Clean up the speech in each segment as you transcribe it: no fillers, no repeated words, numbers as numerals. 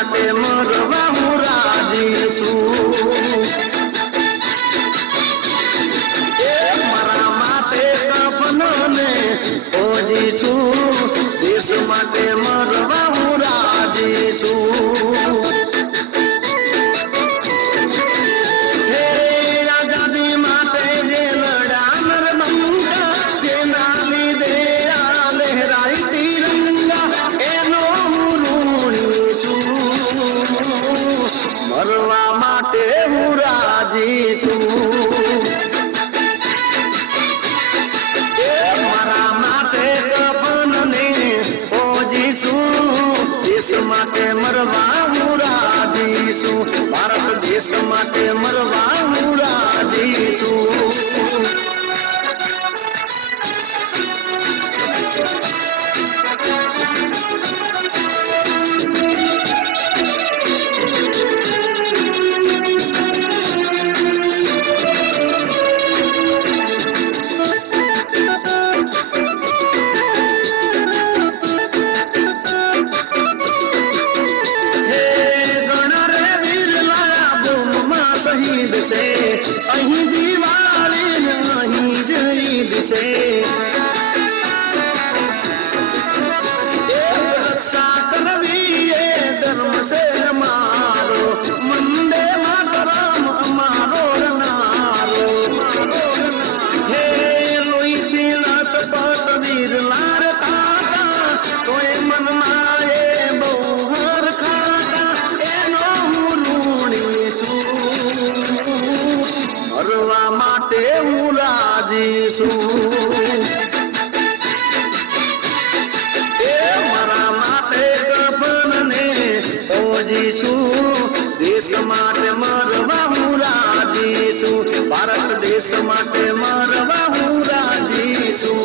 માટે મરવા હું રાજી છું મારા માટે કફન ને ઓજી છું દેશ માટે મરવા હું રાજી છું મરવા માટે હું રાજી છું મારા માટે કફન ને ઓજી છું દેશ માટે મરવા હું રાજી છું ભારત દેશ માટે મરવા હું રાજી છું અહીં દિવાળી અહીં જ ઈદ છે રક્ષા કરવી એ ધર્મ છે મારો મંદે માતરમ અમારો રનારો હે લોહીથી લથપથ વીર લાર કાકા તોય મનમાં એ બહુ હર ખાતા એનો હું ઋણી છું મરવા માટે હું રાજી છું મારા માટે કફન ને ઓજી છું દેશ માટે મરવા હું રાજી છું ભારત દેશ માટે મરવા હું રાજી છું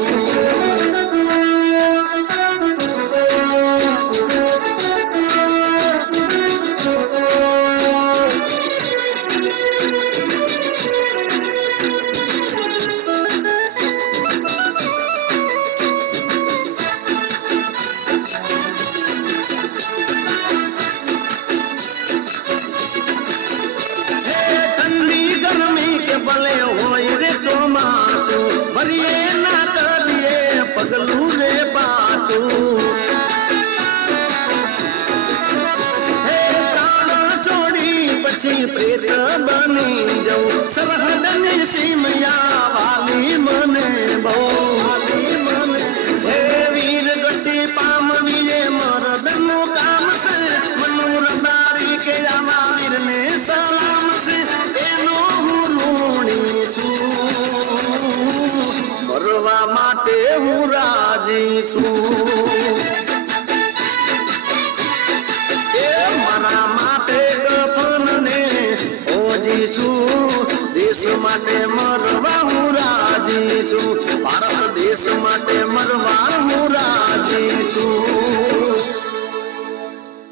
ભલે હોય રે ચોમાસું ભરીએ ના કરીએ પગલું રે પાછું હે પ્રાણ છોડી પછી પ્રેત બની જવું સરહદ ની સીમયા વાલી મને બહુ હે વીર ગતિ પામવી એ મરદનું કામ છે મનુ રબારી કે આવા વીર ને સલામ છે એનો મરવા માટે હું રાજી છું મારા માટે કફન ને ઓજી છું દેશ માટે મરવા હું રાજી છું ભારત દેશ માટે મરવા હું રાજી છું